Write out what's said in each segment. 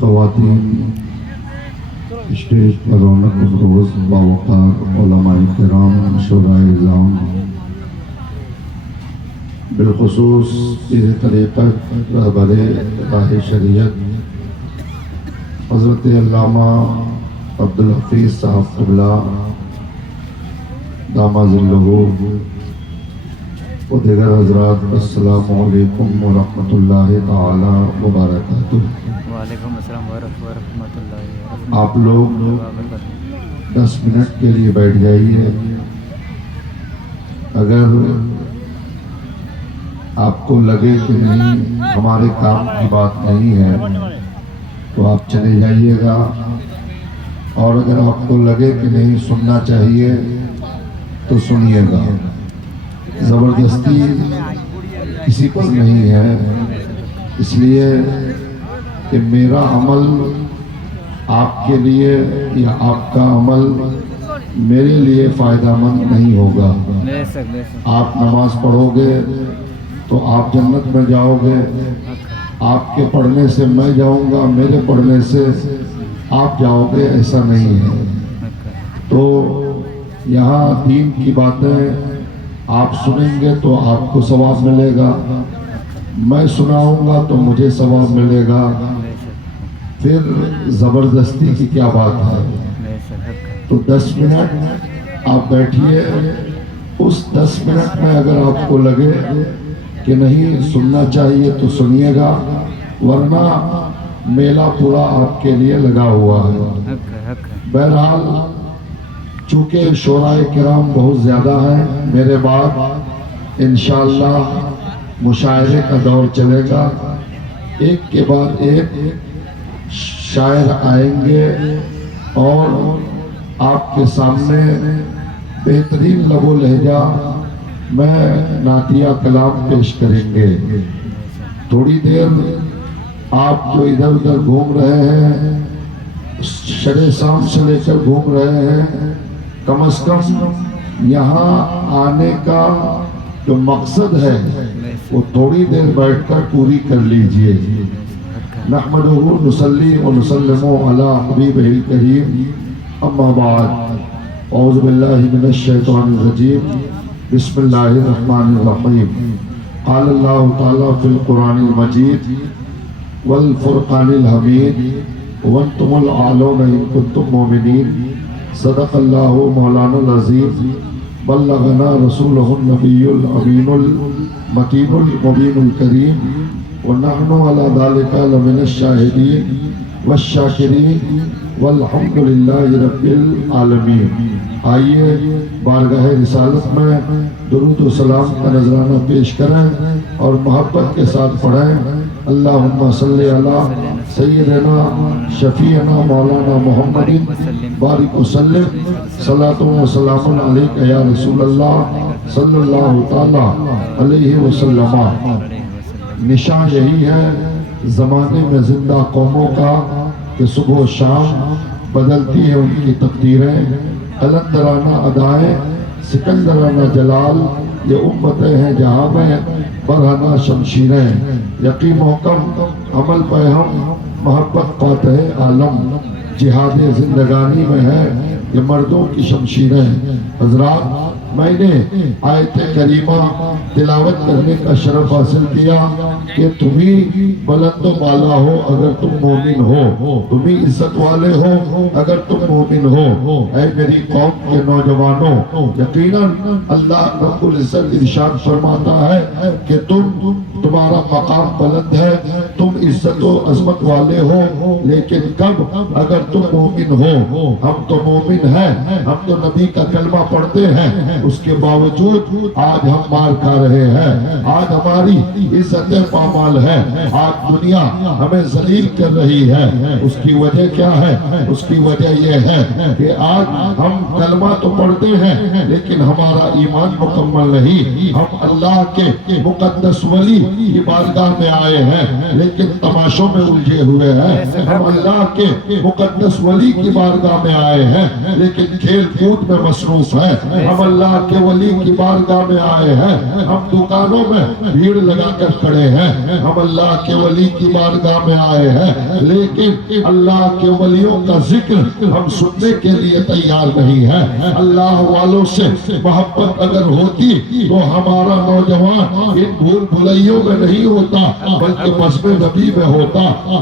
خواتین، اسٹیج پر رونق افروز باوقار علماء کرام، شورائے اعظام، بالخصوص پیر طریقت رہبر راہ شریعت حضرت علامہ عبدالحفیظ صاحب قبلہ دامہ ظلہ و دیگر حضرات، السلام علیکم ورحمۃ اللہ تعالی وبرکاتہ۔ وعلیکم السلام ورحمۃ اللہ۔ آپ لوگ 10 منٹ کے لیے بیٹھ جائیے۔ اگر آپ کو لگے کہ نہیں ہمارے کام کی بات نہیں ہے تو آپ چلے جائیے گا، اور اگر آپ کو لگے کہ نہیں سننا چاہیے تو سنیے گا۔ زبردستی کسی پر نہیں ہے، اس لیے کہ میرا عمل آپ کے لیے یا آپ کا عمل میرے لیے فائدہ مند نہیں ہوگا۔ آپ نماز پڑھو گے تو آپ جنت میں جاؤ گے، آپ کے پڑھنے سے میں جاؤں گا، میرے پڑھنے سے آپ جاؤ گے، ایسا نہیں ہے۔ تو یہاں دین کی باتیں آپ سنیں گے تو آپ کو ثواب ملے گا، میں سناؤں گا تو مجھے ثواب ملے گا، پھر زبردستی کی کیا بات ہے؟ تو 10 منٹ آپ بیٹھیے، اس 10 منٹ میں اگر آپ کو لگے کہ نہیں سننا چاہیے تو سنیے گا، ورنہ میلہ پورا آپ کے لیے لگا ہوا ہے۔ بہرحال چونکہ شورائے کرام بہت زیادہ ہیں، میرے بعد انشاءاللہ مشاعرے کا دور چلے گا، ایک کے بعد ایک شاعر آئیں گے اور آپ کے سامنے بہترین لب و لہجہ میں نعتیہ کلام پیش کریں گے۔ تھوڑی دیر آپ جو ادھر ادھر گھوم رہے ہیں، شرع شام سے لے کر گھوم رہے ہیں، کم از کم یہاں آنے کا جو مقصد ہے وہ تھوڑی دیر بیٹھ کر پوری کر لیجئے۔ نحمدہ نصلی و نسلم علی حبیبہ الکریم، اما بعد، اعوذ باللہ من الشیطان الرجیم، بسم اللہ الرحمن الرحیم۔ قال اللہ تعالیٰ فی القرآن المجید والفرقان الحمید وانتم العالون ان کنتم مومنین، صدق اللہ مولانا العظیم، بلغنا رسولہ النبی الامین المتین المبین الکریم، ونحن علی ذلک لمن الشاہدین والشاکرین والحمد للہ رب العالمین۔ آئیے بارگاہ رسالت میں درود و سلام کا نذرانہ پیش کریں اور محبت کے ساتھ پڑھیں۔ اللہم صلی علی سیدنا شفیعنا مولانا محمد بارک وسلم، صلاۃ و سلام علیک یا رسول اللہ صلی اللہ تعالی علیہ وسلم۔ نشان یہی ہے زمانے میں زندہ قوموں کا کہ صبح و شام بدلتی ہیں ان کی تقدیریں، قلندرانہ ادائیں، سکندرانہ جلال، یہ امتیں ہیں جہاں میں برہنہ شمشیریں، یقین محکم عمل پہ ہم محبت فاتح عالم، جہاد زندگانی میں ہے یہ مردوں کی شمشیریں۔ حضرات، میں نے آیت کریمہ تلاوت کرنے کا شرف حاصل کیا کہ تمہیں بلند و بالا ہو اگر تم مومن ہو، تمہیں عزت والے ہو اگر تم مومن ہو۔ اے میری قوم کے نوجوانوں، یقیناً اللہ رب العزت ارشاد فرماتا ہے کہ تمہارا مقام بلند ہے، تم عزت و عظمت والے ہو، لیکن کب؟ اگر تم مومن ہو۔ ہم تو مومن ہیں، ہم تو نبی کا کلمہ پڑھتے ہیں، اس کے باوجود آج ہم مار کھا رہے ہیں، آج ہماری عزتیں پامال ہے، آج دنیا ہمیں ذلیل کر رہی ہے۔ اس کی وجہ کیا ہے؟ اس کی وجہ یہ ہے کہ آج ہم کلمہ تو پڑھتے ہیں لیکن ہمارا ایمان مکمل نہیں، ہم اللہ کے مقدس ولی کی بارگاہ میں آئے ہیں لیکن تماشوں میں الجھے ہوئے ہیں، ہم اللہ کے مقدس ولی کی بارگاہ میں آئے ہیں لیکن کھیل کود میں مصروف ہیں، ہم اللہ کے ولی کی بارگاہ میں آئے ہیں، ہم دکانوں میں بھیڑ لگا کر کھڑے ہیں، ہم اللہ کے ولی کی بارگاہ میں آئے ہیں لیکن اللہ کے ولیوں کا ذکر ہم سننے کے لیے تیار نہیں ہے۔ اللہ والوں سے محبت اگر ہوتی تو ہمارا نوجوان ان بھول بھلائیوں میں نہیں ہوتا بلکہ مذہب نبی میں ہوتا،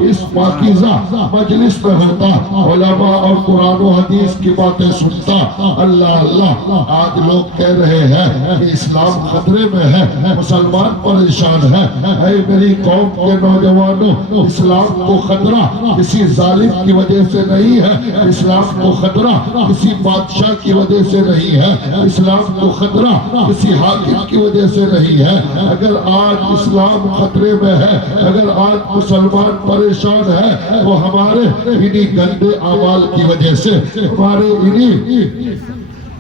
اس پاکیزہ مجلس میں ہوتا، علماء اور قرآن و حدیث کی باتیں سنتا۔ اللہ اللہ، آج لوگ کہہ رہے ہیں کہ اسلام خطرے میں ہے، مسلمان پریشان ہے۔ اے میری قوم کے نوجوانوں، اسلام کو خطرہ کسی ظالم کی وجہ سے نہیں ہے، اسلام کو خطرہ کسی بادشاہ کی وجہ سے نہیں ہے، اسلام کو خطرہ کسی حاکم کی وجہ سے نہیں ہے۔ اگر آج اسلام خطرے میں ہے، اگر آج مسلمان پریشان ہے وہ ہمارے انہی گندے اعمال کی وجہ سے، ہمارے انہی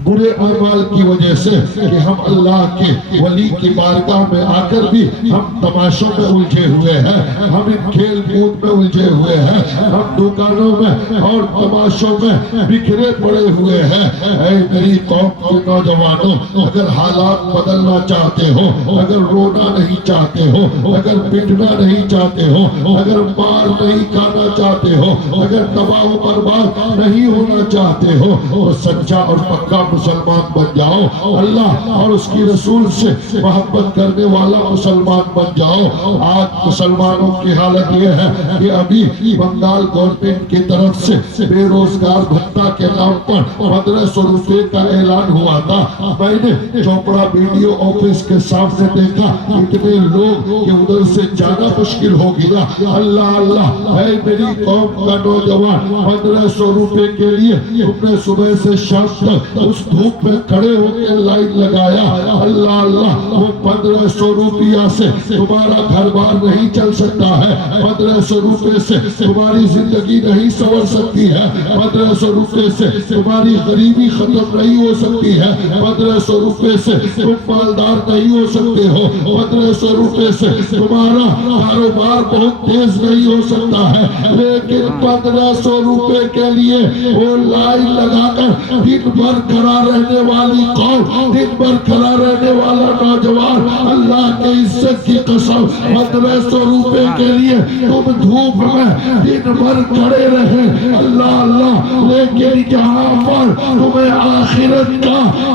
برے اعمال کی وجہ سے کہ ہم اللہ کے ولی کی بارگاہ میں آ کر بھی ہم تماشوں میں الجھے ہوئے ہیں، ہم ان کھیل کود میں الجھے ہوئے ہیں، ہم دکانوں میں اور تماشوں میں بکھرے پڑے ہوئے ہیں۔ اے میری قوم کے نوجوانوں، اگر حالات بدلنا چاہتے ہو، اگر رونا نہیں چاہتے ہو، اگر پٹنا نہیں چاہتے ہو، اگر مار نہیں کھانا چاہتے ہو، اگر تباہ و برباد نہیں ہونا چاہتے ہو تو سچا اور پکا مسلمان بن جاؤ، اللہ اور اس کی رسول سے محبت کرنے والا مسلمان بن جاؤ۔ آج مسلمانوں کی حالت یہ ہے کہ ابھی بنگال گورنمنٹ کی طرف سے بے روزگار بھتہ کے نام پر 1500 روپے کا اعلان ہوا تھا۔ میں نے چوپڑا BDO آفس کے سامنے دیکھا اتنے لوگ کہ ادھر سے جانا مشکل ہو گیا۔ اللہ اللہ، اے میری قوم کا نوجوان، 1500 روپے کے لیے تم نے صبح سے شام تک اس دھوپ میں کھڑے ہو کے لائن لگایا۔ اللہ اللہ، وہ 1500 روپیہ سے تمہارا گھر بار نہیں چل سکتا ہے، 1500 روپے سے تمہاری زندگی نہیں سنور سکتی ہے، 1500 روپے سے تمہاری غریبی ختم نہیں ہو سکتی ہے، 1500 روپے سے تم مالدار نہیں ہو سکتے ہو، 1500 روپے سے تمہارا کاروبار بہت تیز نہیں ہو سکتا ہے، لیکن 1500 روپے کے لیے وہ لائن لگا کر دن بھر کھڑا رہنے والی قوم، دن بھر کھڑا رہنے والا نوجوان، اللہ کے عزت کی قسم 1500 روپے کے لیے تم دھوپ میں دن بھر کھڑے رہے۔ اللہ اللہ، لیکن جہاں پر تمہیں آخرت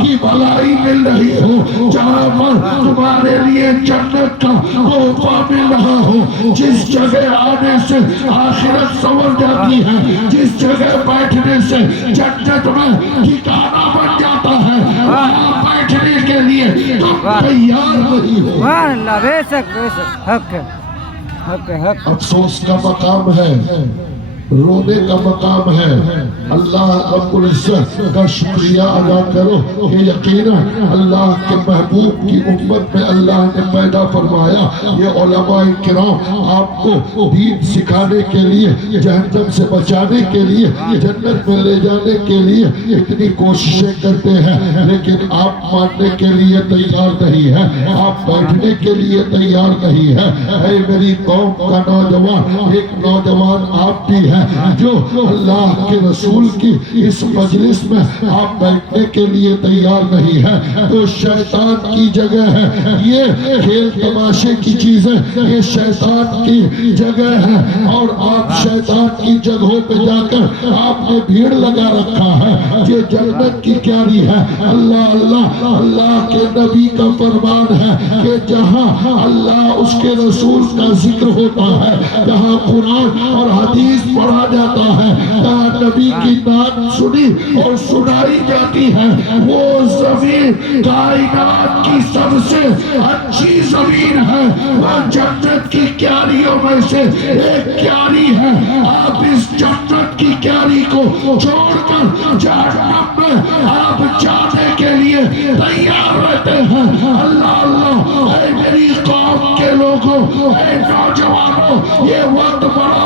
کی بھلائی مل رہی ہو، جہاں پر تمہارے لیے جنت کا تحفہ مل رہا ہو، جس جگہ آنے سے آخرت سنور جاتی ہے، جس جگہ بیٹھنے سے جنت میں ٹھکانہ بن جاتا ہے، وہاں بیٹھنے کے لیے تم تیار نہیں ہو۔ اللہ بے شک حق ہے، حق ہے، حق۔ افسوس کا مقام ہے، رونے کا مقام ہے۔ اللہ رب العزت کا شکریہ ادا کرو کہ یقیناً اللہ کے محبوب کی امت میں اللہ نے پیدا فرمایا۔ یہ علماء کرام آپ کو دین سکھانے کے لیے، جہنم سے بچانے کے لیے، جنت میں لے جانے کے لیے اتنی کوششیں کرتے ہیں، لیکن آپ ماننے کے لیے تیار نہیں ہیں، آپ بیٹھنے کے لیے تیار نہیں ہیں۔ اے میری قوم کا نوجوان، ایک نوجوان آپ بھی ہے جو اللہ کے رسول کی اس مجلس میں آپ بیٹھنے کے لیے تیار نہیں ہے تو شیطان کی جگہ ہے، یہ کھیل تماشے کی چیزیں یہ شیطان کی جگہ ہے، اور آپ شیطان کی جگہوں پہ جا کر آپ نے بھیڑ لگا رکھا ہے۔ یہ جنت کی کیاری ہے۔ اللہ اللہ، اللہ کے نبی کا فرمان ہے کہ جہاں اللہ اس کے رسول کا ذکر ہوتا ہے، جہاں قرآن اور حدیث پڑھا جاتا ہے، جہاں نبی کی نعت سنی اور سنائی جاتی ہے، وہ زمین کائنات کی سب سے اچھی زمین ہے، وہ جنت کی کیاریوں میں سے ایک کیاری ہے۔ آپ اس جنت کی کیاری کو چھوڑ کر جہنم میں آپ جانے کے لیے تیار رہتے ہیں۔ اللہ اللہ، اے میری قوم کے لوگوں، اے نوجوانوں، یہ وقت بڑا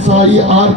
SIR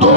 2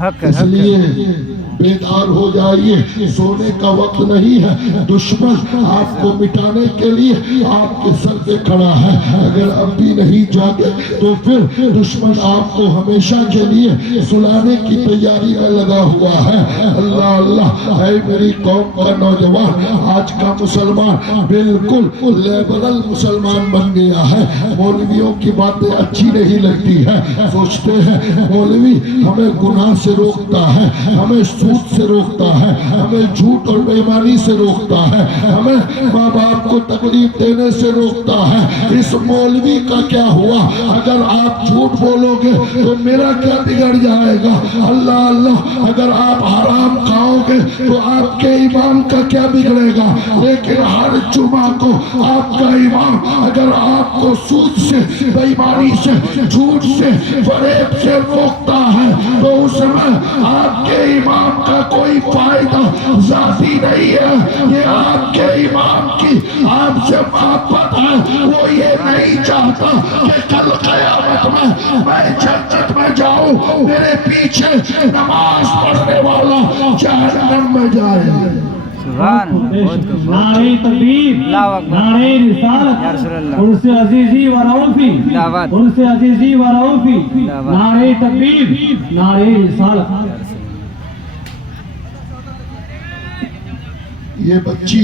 حق ہے، اس حق ہے۔ لیے بیدار ہو جائیے، سونے کا وقت نہیں ہے۔ دشمن آپ کو مٹانے کے لیے آپ کے سر پہ کھڑا ہے، اگر اب بھی نہیں جاگے تو پھر دشمن آپ کو ہمیشہ کے لیے سلانے کی تیاری میں لگا ہوا ہے۔ اللہ اللہ، اے میری قوم کا نوجوان، آج کا مسلمان بالکل لیبرل مسلمان بن گیا ہے۔ مولویوں کی باتیں اچھی نہیں لگتی ہے، سوچتے ہیں مولوی ہمیں گناہ سے روکتا ہے، ہمیں سود سے روکتا ہے، ہمیں جھوٹ اور بےایمانی سے روکتا ہے، ہمیں ماں باپ کو تکلیف دینے سے روکتا ہے۔ اس مولوی کا کیا ہوا؟ اگر آپ جھوٹ بولو گے تو میرا کیا بگڑ جائے گا؟ اللہ اللہ، اگر آپ حرام کھاؤ گے تو آپ کے امام کا کیا بگڑے گا؟ لیکن ہر جمعہ کو آپ کا امام اگر آپ کو سود سے، بےایمانی سے، جھوٹ سے، فریب سے روکتا ہے تو اس میں آپ کے امام کا کوئی فائدہ ذاتی نہیں ہے، یہ آپ کے امام کی آپ سے محبت ہے۔ وہ یہ نہیں چاہتا کہ کل قیامت میں جنت میں جاؤں، میرے پیچھے نماز پڑھنے والا جہنم میں جائے۔ سبحان اللہ، نعرہ تکبیر، اللہ اکبر، نعرہ یا رسالت، رسول اللہ، عرس عزیزی و رعوفی، زندہ باد، عرس عزیزی و رعوفی، زندہ باد۔ نعرہ تکبیر، نعرہ رسالت۔ یہ بچی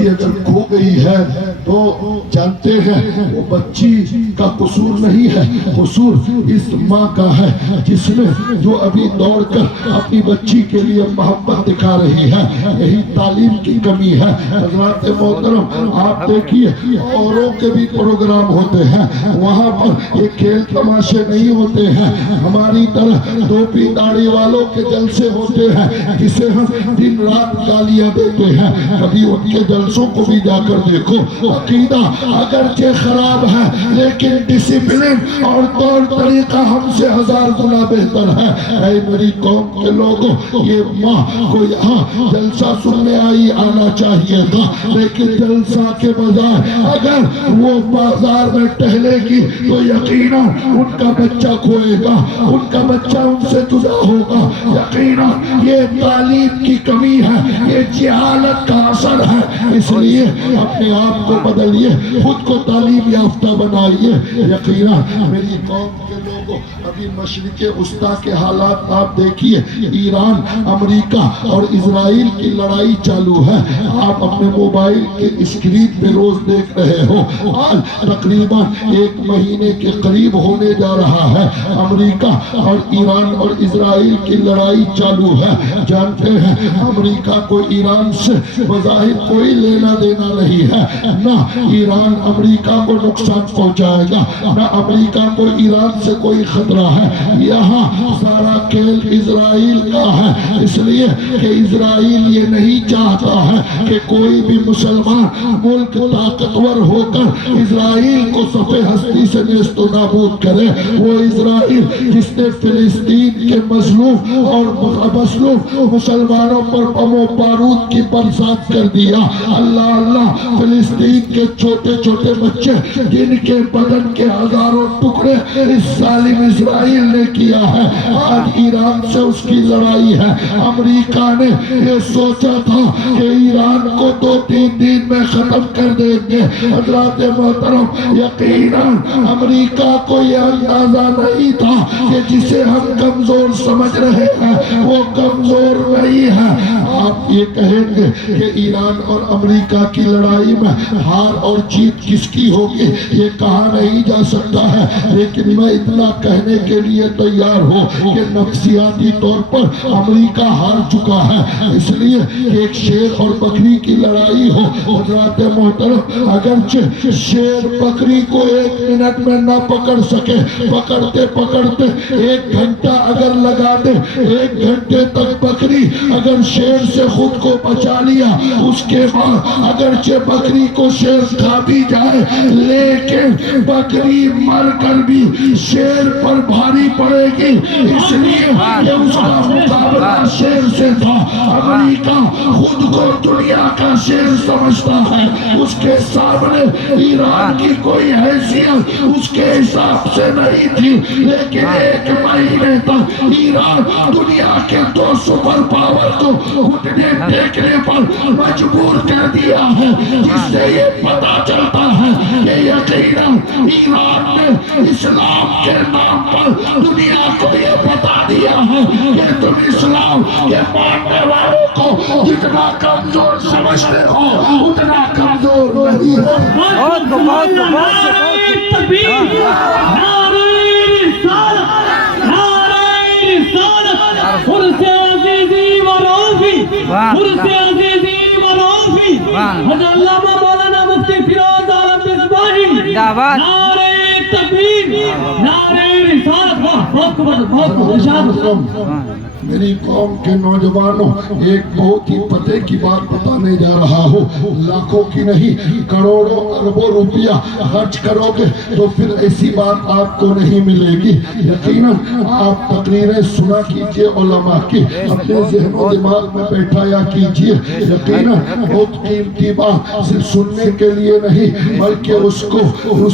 اگر کھو گئی ہے تو جانتے ہیں وہ بچی کا قصور نہیں ہے، قصور اس ماں کا ہے جس نے جو ابھی دوڑ کر اپنی بچی کے لیے محبت دکھا رہی ہے۔ یہی تعلیم کی کمی ہے۔ حضرات محترم، آپ دیکھیے اوروں کے بھی پروگرام ہوتے ہیں، وہاں پر یہ کھیل تماشے نہیں ہوتے ہیں، ہماری طرح ٹوپی داڑھی والوں کے جلسے ہوتے ہیں جسے ہم دن رات گالیاں دیتے ہیں۔ کبھی ان کے جلسوں کو بھی جا کر دیکھو، عقیدہ اگرچہ خراب ہے لیکن ڈسپلن اور طور طریقہ ہم سے 1000 گنا بہتر ہے۔ اے میری قوم کے لوگوں، یہ ماں کو یہاں جلسہ سننے آئی آنا چاہیے تھا، لیکن جلسہ کے بجائے اگر وہ بازار میں ٹہلے گی تو یقیناً ان کا بچہ کھوئے گا، ان کا بچہ ان سے جدا ہوگا۔ یقیناً یہ تعلیم کی کمی ہے، یہ جہالت کا اثر ہے۔ اس لیے اپنے آپ کو بدلیے، خود کو تعلیم یافتہ بنائیے۔ یقیناً میری قوم کے لوگوں، ابھی مشرق وسطیٰ کے حالات آپ دیکھیے، ایران، امریکہ اور اسرائیل کی لڑائی چالو ہے۔ آپ اپنے موبائل کے اسکرین پہ روز دیکھ رہے ہو، آج تقریباً 1 مہینے کے قریب ہونے جا رہا ہے، امریکہ اور ایران اور اسرائیل کی لڑائی چالو ہے۔ جانتے ہیں امریکہ کو ایران سے بظاہر کوئی لینا دینا نہیں ہے، نہ ایران امریکہ کو نقصان پہنچائے گا، نہ امریکہ کو ایران سے کوئی خطرہ ہے۔ یہاں سارا کھیل اسرائیل کا ہے، اس لیے کہ اسرائیل یہ نہیں چاہتا ہے کہ کوئی بھی مسلمان ملک طاقتور ہو کر اسرائیل کو صفحہ ہستی سے نیست و نابود کرے۔ وہ اسرائیل جس نے فلسطین کے مظلوم اور مظلوم مسلمانوں پر بم و بارود کی برسات کر دیا۔ اللہ اللہ، فلسطین کے چھوٹے چھوٹے بچے جن کے بدن کے ہزاروں ٹکڑے اس ظالم اسرائیل نے کیا ہے، آج ایران سے اس کی لڑائی ہے۔ امریکہ نے یہ سوچا تھا کہ ایران کو 2-3 دن میں ختم کر دیں گے۔ حضرات محترم، یقیناً امریکہ کو یہ اندازہ نہیں تھا کہ جسے ہم کمزور سمجھ رہے ہیں وہ کمزور نہیں ہے۔ آپ یہ کہیں گے کہ ایران اور امریکہ کی لڑائی میں ہار اور جیت کس کی ہوگی، یہ کہا نہیں جا سکتا ہے، لیکن میں اتنا کہنے کے لیے تیار ہوں کہ نفسیاتی طور پر امریکہ ہار چکا ہے۔ اس لیے کہ ایک شیر اور بکری کی لڑائی ہو، حضرات محترم، اگرچہ شیر بکری کو 1 منٹ میں نہ پکڑ سکے، پکڑتے پکڑتے 1 گھنٹہ اگر لگا دے، 1 گھنٹے تک بکری اگر شیر سے خود کو بچا لیا. اس کے بعد اگرچہ بکری کو شیر کھا بھی جائے لیکن بکری مر کر بھی شیر پر بھاری پڑے گی, اس لیے کہ اس کا مقابلہ شیر سے تھا. امریکہ خود کو دنیا کا شیر سمجھتا ہے, اس کے سامنے ایران کی کوئی حیثیت اس کے حساب سے نہیں تھی, لیکن ایک مہینے تک ایران دنیا کے 2 سپر پاور کو گھٹنے ٹیکنے پر مجبور کر دیا ہے, جس سے یہ پتا چلتا ہے کہ یقیناً ایران نے اسلام کے نام پر دنیا کو یہ بتا دیا ہے کہ تم اسلام کے ماننے والوں کو جتنا کمزور سمجھتے ہو اتنا کمزور نہیں ہے. بہت کو بہت کو بہت کو حضرت علامہ مولانا مفتی فیروز عالم مصباحی دعوت نعرہ تکبیر نعرہ رسالت. بہت بہت میری قوم کے نوجوانوں, ایک بہت ہی پتے کی بات بتانے جا رہا ہوں. لاکھوں کی نہیں کروڑوں اربوں روپیہ خرچ کرو گے تو پھر ایسی بات آپ کو نہیں ملے گی. یقیناً آپ تقریریں سنا کیجئے علماء کی, اپنے ذہن و دماغ میں بیٹھایا کیجئے. یقیناً بہت قیمتی بات صرف سننے کے لیے نہیں بلکہ اس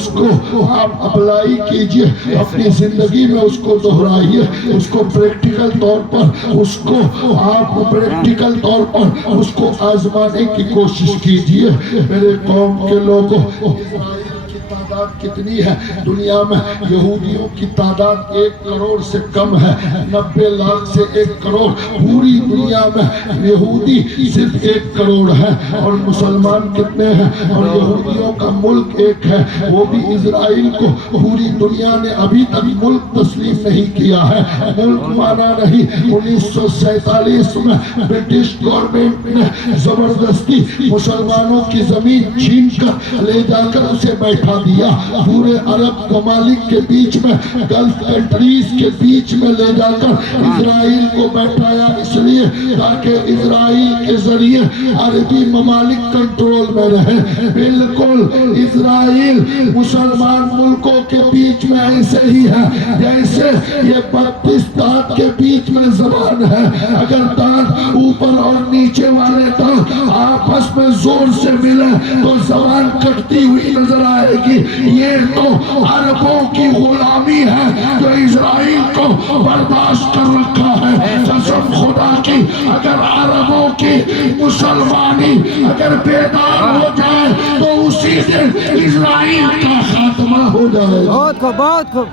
کو آپ اپلائی کیجئے, اپنی زندگی میں اس کو دہرائیے, اس کو پریکٹیکل طور پر اس کو آپ پریکٹیکل طور پر اس کو آزمانے کی کوشش کیجئے. میرے قوم کے لوگوں, اسرائیل کی تعداد کتنی ہے دنیا میں؟ یہودیوں کی تعداد 1 کروڑ سے کم ہے, 90 لاکھ سے 1 کروڑ. پوری دنیا میں یہودی صرف 1 کروڑ ہے, اور مسلمان کتنے ہیں؟ اور یہودیوں کا ملک ایک ہے, وہ بھی اسرائیل کو پوری دنیا نے ابھی تک ملک تسلیم نہیں کیا ہے. ملک مانا نہیں. 1947 میں برٹش گورنمنٹ نے زبردستی مسلمانوں کی زمین چھین کر لے جا کر اسے بیٹھا دیا. پورے عرب ممالک کے بیچ میں, گلف کنٹریز کے بیچ میں لے جا کر اسرائیل کو بیٹھایا, اس لیے تاکہ اسرائیل کے ذریعے عربی ممالک کنٹرول میں رہے. بالکل اسرائیل مسلمان ملکوں کے بیچ میں ایسے ہی ہے جیسے یہ 32 دانت کے بیچ میں زبان ہے. اگر دانت اوپر اور نیچے والے دانت آپس میں زور سے ملے تو زبان کٹتی ہوئی نظر آئے گی. یہ تو عربوں کی غلامی ہے جو اسرائیل کو برداشت کر رکھا ہے. قسم خدا کی اگر عربوں کی مسلمانی اگر بیدار ہو جائے تو اسی دن اسرائیل کا خاتمہ ہو جائے. بہت کو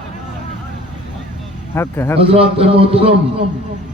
حق حضرات محترم,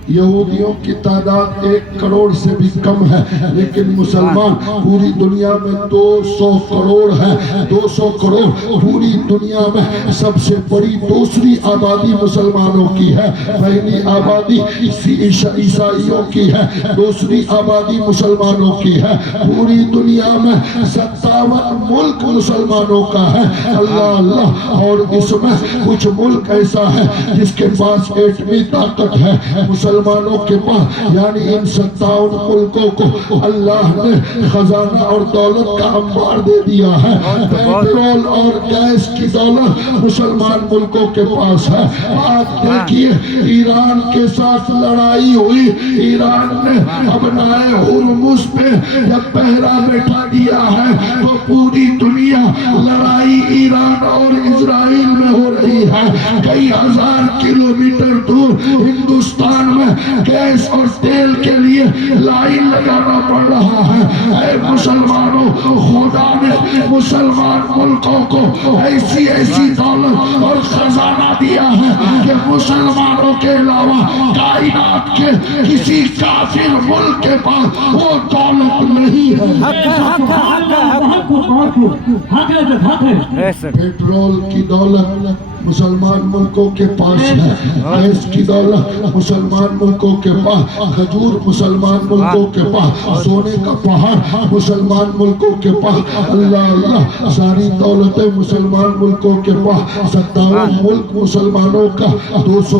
یہودیوں کی تعداد 1 کروڑ سے بھی کم ہے, لیکن مسلمان پوری دنیا میں 200 کروڑ ہے. 200 کروڑ پوری دنیا میں سب سے بڑی دوسری آبادی مسلمانوں کی ہے. پہلی آبادی عیسائیوں کی ہے, دوسری آبادی مسلمانوں کی ہے. پوری دنیا میں 57 ملک مسلمانوں کا ہے. اللہ اللہ. اور اس میں کچھ ملک ایسا ہے جس کے پاس ایٹمی طاقت ہے. مسلمانوں کے پاس یعنی ان 57 ملکوں کو اللہ نے خزانہ اور دولت کا انبار دے دیا ہے. پیٹرول اور گیس کی دولت مسلمان ملکوں کے پاس ہے. آپ دیکھیے ایران کے ساتھ لڑائی ہوئی, ایران نے ابنائے ہرمز پہ جب پہرا بیٹھا دیا ہے تو پوری دنیا لڑائی ایران اور اسرائیل میں ہو رہی ہے. کئی ہزار کلومیٹر دور ہندوستان میں گیس اور تیل کے لیے لائن لگانا پڑ رہا ہے. اے مسلمانوں, خدا نے مسلمان ملکوں کو ایسی دولت اور خزانہ دیا ہے کہ مسلمانوں کے علاوہ کائنات کے کسی کافر ملک کے پاس وہ دولت نہیں ہے. پیٹرول کی دولت مسلمان ملکوں کے پاس ہے, گیس کی دولت مسلمان ملکوں کے پاس, کھجور مسلمان ملکوں کے پاس, سونے کا پہاڑ مسلمان ملکوں کے پاس. اللہ اللہ, ساری دولتیں مسلمان ملکوں کے پاس. 57 ملک مسلمانوں کا 200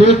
1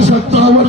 57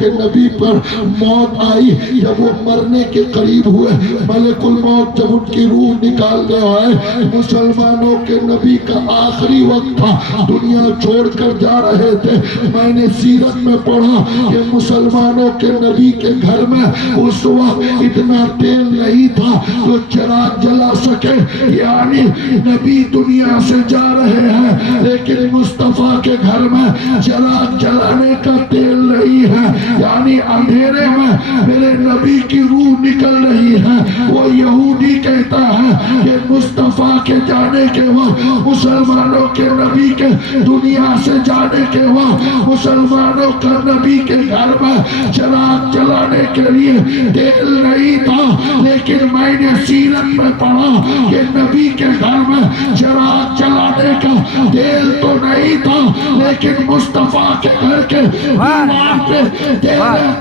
کے نبی پر موت آئی، جب وہ مرنے کے قریب ہوئے، ملک الموت جب ان کی روح نکالنے آئے، مسلمانوں کے نبی کا آخری وقت تھا، دنیا چھوڑ کر جا رہے تھے۔ میں نے سیرت میں پڑھا کہ مسلمانوں کے نبی کے گھر میں اس وقت اتنا تیل نہیں تھا جو چراغ جلا سکے، یعنی نبی دنیا سے جا رہے ہیں لیکن مصطفیٰ کے گھر میں چراغ جلانے کا تیل نہیں ہے، یعنی اندھیرے میں میرے نبی کی روح نکل رہی ہے۔ وہ یہودی کہتا ہے کہ مصطفیٰ کے جانے کے وقت، مسلمانوں کے نبی کے دنیا سے جانے کے وقت، مسلمانوں کا نبی کے گھر میں چراغ جلانے کے لیے تیل نہیں تھا، لیکن میں نے سیرت میں پڑھا کہ نبی کے گھر میں چراغ جلانے کا تیل تو نہیں تھا، لیکن مصطفیٰ کے گھر کے دیوار پہ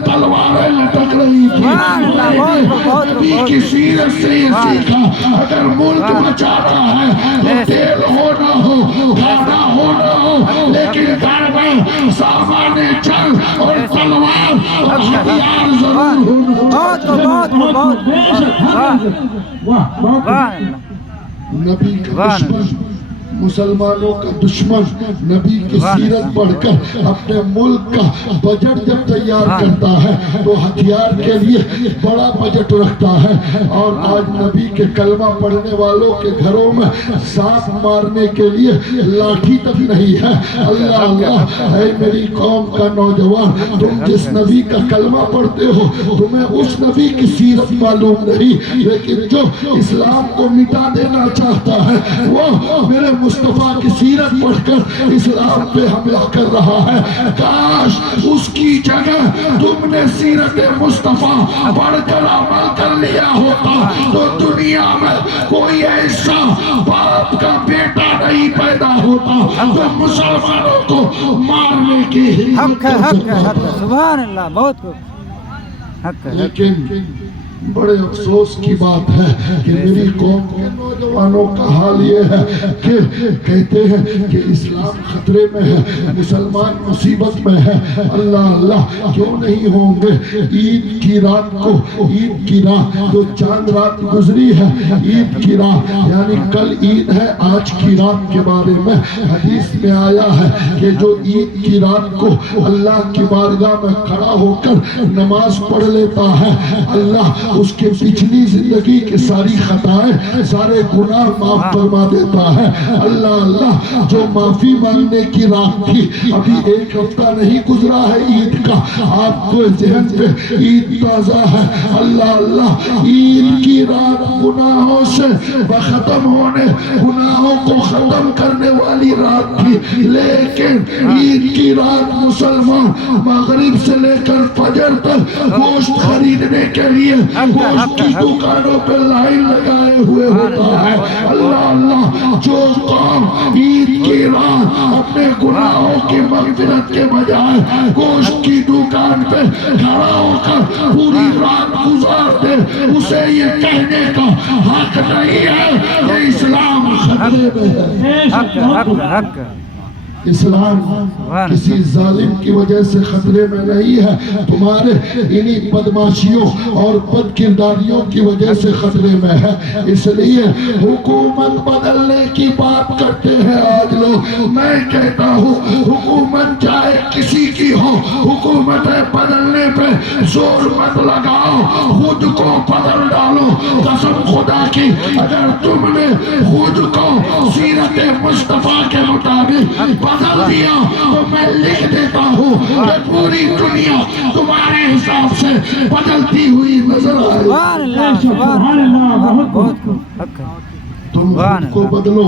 تلواریں لٹک رہی تھی۔ نبی کی سیرت سے یہ سیکھا، اگر ملک بچانا ہے تو تیل ہو نہ ہو، کھانا ہو نہ ہو، لیکن گھر میں سامان جنگ اور تلوار اور ہتھیار ضرور ہو۔ نبی کا دشمن، مسلمانوں کا دشمن نبی کی سیرت پڑھ کر اپنے ملک کا بجٹ جب تیار کرتا ہے تو ہتھیار کے لیے بڑا بجٹ رکھتا ہے، اور آج نبی کے کلمہ پڑھنے والوں کے گھروں میں سانپ مارنے کے لیے لاٹھی تک نہیں ہے۔ اللہ اللہ، اے میری قوم کا نوجوان، تم جس نبی کا کلمہ پڑھتے ہو تمہیں اس نبی کی سیرت معلوم نہیں، لیکن جو اسلام کو مٹا دینا چاہتا ہے وہ میرے مصطفیٰ کی سیرت پڑھ کر اسلام پہ حملہ کر رہا ہے۔ کاش اس کی جگہ تم نے سیرت مصطفیٰ پڑھ کر عمل کر لیا ہوتا تو دنیا میں کوئی ایسا باپ کا بیٹا نہیں پیدا ہوتا جو مسلمانوں کو مارنے کی حق ہے، حق ہے، حق ہے، سبحان اللہ، بہت حق ہے۔ لیکن بڑے افسوس کی بات ہے کہ میری قوم کے نوجوانوں کا حال یہ ہے کہ کہتے ہیں کہ اسلام خطرے میں ہے، مسلمان مصیبت میں ہے۔ اللہ اللہ، کیوں نہیں ہوں گے؟ عید کی رات کو، عید کی رات جو چاند رات گزری ہے، عید کی رات یعنی کل عید ہے، آج کی رات کے بارے میں حدیث میں آیا ہے کہ جو عید کی رات کو اللہ کی بارگاہ میں کھڑا ہو کر نماز پڑھ لیتا ہے، اللہ اس کے پچھلی زندگی کے ساری خطائیں، سارے گناہ معاف فرما دیتا ہے۔ اللہ اللہ، جو معافی مانگنے کی رات تھی، ابھی ایک ہفتہ نہیں گزرا ہے عید کا، آپ کو ذہن پہ عید تازہ ہے۔ اللہ اللہ، عید کی رات گناہوں سے ختم ہونے، گناہوں کو ختم کرنے والی رات تھی، لیکن عید کی رات مسلمان مغرب سے لے کر فجر تک گوشت خریدنے کے لیے گوشت کی دکانوں پہ لائن لگائے ہوئے ہوتا ہے۔ اللہ اللہ، جو قوم عید کی رات اپنے گناہوں کی مغفرت کے بجائے گوشت کی دکان پہ کھڑا ہو کر پوری رات گزار دے، اسے یہ کہنے کا حق نہیں ہے کہ اسلام خطرے میں ہے۔ حق ہے، حق ہے، حق ہے۔ اسلام کسی ظالم کی وجہ سے خطرے میں نہیں ہے، تمہارے انہی بدماشیوں اور بد کرداریوں کی وجہ سے خطرے میں ہے۔ اس لیے حکومت بدلنے کی بات کرتے ہیں آج لوگ، میں کہتا ہوں حکومت چاہے کسی کی ہو، حکومتیں بدلنے پہ زور مت لگاؤ، خود کو بدل ڈالو۔ قسم خدا کی، اگر تم نے خود کو سیرت مصطفیٰ کے مطابق بدل دیا تو میں لکھ دیتا ہوں کہ پوری دنیا تمہارے حساب سے بدلتی ہوئی نظر آئے۔ سبحان اللہ، سبحان اللہ، بہت حق ہے۔ تم خود کو بدلو،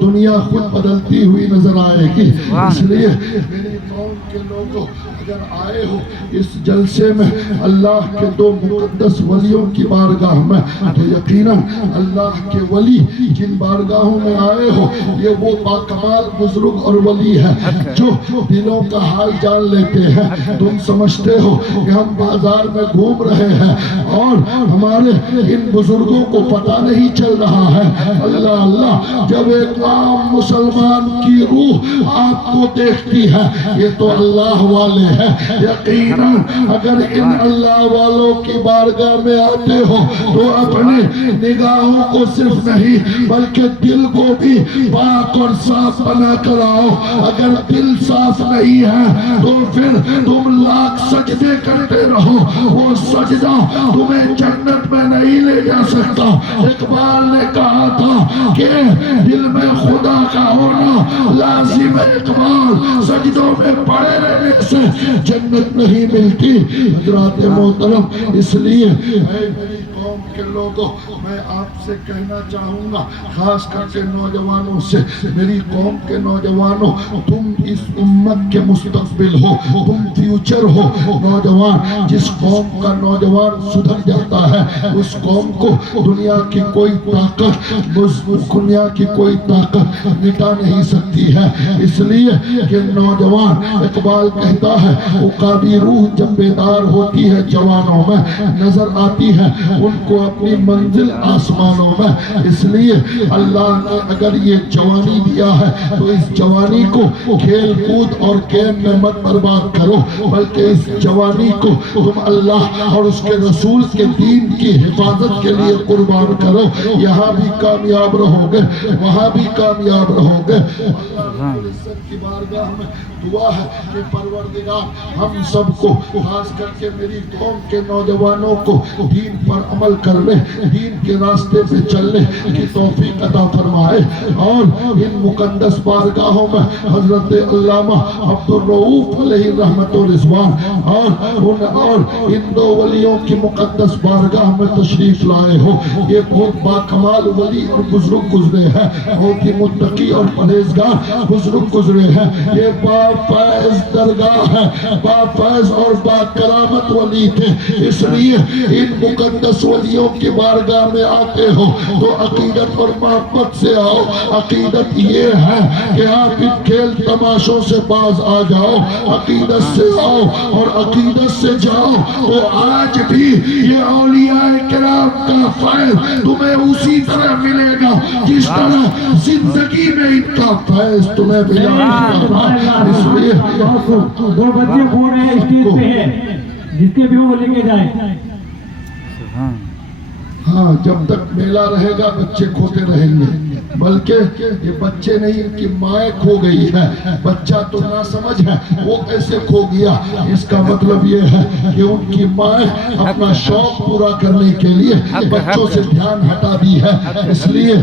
دنیا خود بدلتی ہوئی نظر آئے گی۔ اس لیے میرے قوم کے لوگوں، اگر آئے ہو اس جلسے میں اللہ کے دو مقدس ولیوں کی بارگاہ میں، تو یقیناً اللہ کے ولی جن بارگاہوں میں آئے ہو، یہ وہ باکمال بزرگ اور ولی ہے جو دلوں کا حال جان لیتے ہیں۔ تم سمجھتے ہو کہ ہم بازار میں گھوم رہے ہیں اور ہمارے ان بزرگوں کو پتہ نہیں چل رہا ہے اللہ اللہ جب ایک عام مسلمان کی روح آپ کو دیکھتی ہے یہ تو اللہ والے ہیں. یقیناً اگر ان اللہ والوں کی بارگاہ میں آتے ہو تو اپنی نگاہوں کو صرف نہیں بلکہ دل کو بھی پاک اور صاف بنا کر آؤ. اگر دل صاف نہیں ہے تو پھر تم لاکھ سجدے کرتے رہو, وہ سجدہ تمہیں جنت میں نہیں لے جا سکتا. اقبال نے کہا تھا کہ دل میں خدا کا ہونا لازم ہے اقبال, سجدوں میں پڑے رہنے سے جنت نہیں ملتی. حضرات محترم اس لیے اے میری قوم کے لوگوں میں آپ سے کہنا چاہوں گا, خاص کر کے نوجوانوں سے, میری قوم کے نوجوانوں تم اس امت کے مستقبل ہو, تم فیوچر ہو. نوجوان, جس قوم کا نوجوان سدھر جاتا ہے اس قوم کو دنیا کی کوئی طاقت مٹا نہیں سکتی ہے. اس لیے کہ نوجوان, اقبال کہتا ہے عقابی روح جب بیدار ہوتی ہے جوانوں میں نظر آتی ہے ان کو اپنی منزل آسمانوں میں. اس لیے اللہ نے اگر یہ جوانی دیا ہے تو اس جوانی کو کھیل کود اور گیم میں مت برباد کرو, بلکہ اس جوانی کو تم اللہ اور اس کے رسول کے دین کی حفاظت کے لیے قربان کرو. یہاں بھی کامیاب رہو گے, وہاں بھی کامیاب رہو گے. اللہ کی بارگاہ میں دعا ہے کہ پروردگار ہم سب کو, خاص کر کے میری قوم کے نوجوانوں کو دین پر عمل کرنے, دین کے راستے پہ چلنے کی توفیق عطا فرمائے. اور ان مقدس بارگاہوں میں حضرت علامہ عبدالرؤوف علیہ رحمت و رضوان اور ان دو ولیوں کی مقدس بارگاہ میں تشریف لائے ہو. یہ بہت باکمال ولی اور بزرگ گزرے ہیں, بہت ہی متقی اور پرہیزگار بزرگ گزرے ہیں. یہ بافیض درگاہ ہے, بافیض اور باکرامت ولی تھے. اس لیے ان مقدس ولیوں کی بارگاہ میں آتے ہو تو عقیدت اور محبت سے آؤ. عقیدت یہ ہے کہ آپ ان کھیل تماشوں سے باز آ جاؤ, عقیدت سے آؤ اور عقیدت سے جاؤ تو آج بھی یہ اولیاء کرام کا فیض تمہیں اسی طرح ملے گا جس طرح زندگی میں ان کا فیض تمہیں ملا. اس لیے دو بچے کھو رہے ہیں اسٹیج پہ ہے, جس کے بھی وہ لے کے جائیں. ہاں, جب تک میلہ رہے گا بچے کھوتے رہیں گے, بلکہ یہ بچے نہیں ان کی مائیں کھو گئی ہے. بچہ تو نہ سمجھ ہے, وہ کیسے کھو گیا؟ اس کا مطلب یہ ہے کہ ان کی مائیں اپنا شوق پورا کرنے کے لیے بچوں سے دھیان ہٹا دی ہے. اس لیے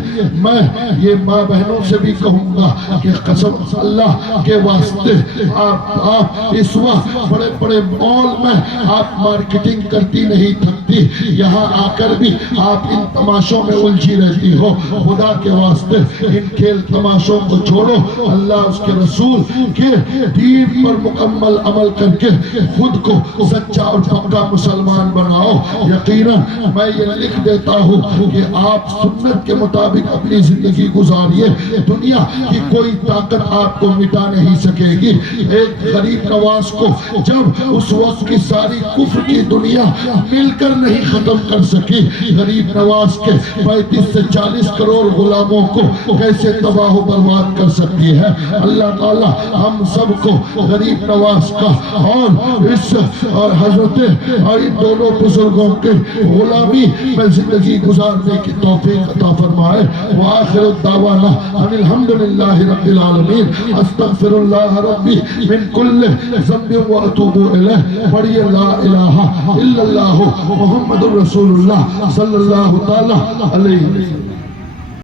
میں یہ ماں بہنوں سے بھی کہوں گا کہ قسم اللہ کے واسطے آپ اس وقت بڑے بڑے مال میں آپ مارکیٹنگ کرتی نہیں تھکتی, یہاں آ کر بھی آپ ان تماشوں میں الجھی رہتی ہو. خدا کے واسطے ان کھیل تماشوں کو چھوڑو, اللہ اس کے رسول کے دین پر مکمل عمل کر کے خود کو سچا اور پکا مسلمان بناؤ. یقیناً میں یہ لکھ دیتا ہوں کہ آپ سنت کے مطابق اپنی زندگی گزاریے, دنیا کی کوئی طاقت آپ کو مٹا نہیں سکے گی. ایک غریب نواز کو جب اس وقت کی ساری کفر کی دنیا مل کر نہیں ختم کر سکی, غریب نواز کے 35 سے 40 کروڑ غلاموں کو کیسے تباہ و برباد کر سکتی ہے. اللہ تعالی ہم سب کو غریب نواز کا اور اس حضرت اور ان دونوں بزرگوں کے غلامی میں زندگی گزارنے کی توفیق عطا فرمائے. وآخر الدعوانا ان الحمدللہ رب العالمین. استغفر اللہ ربی من کل ذنب واتوب الیہ. پڑھیے لا الہ الا اللہ محمد رسول اللہ صلی اللہ تعالی علیہ وسلم.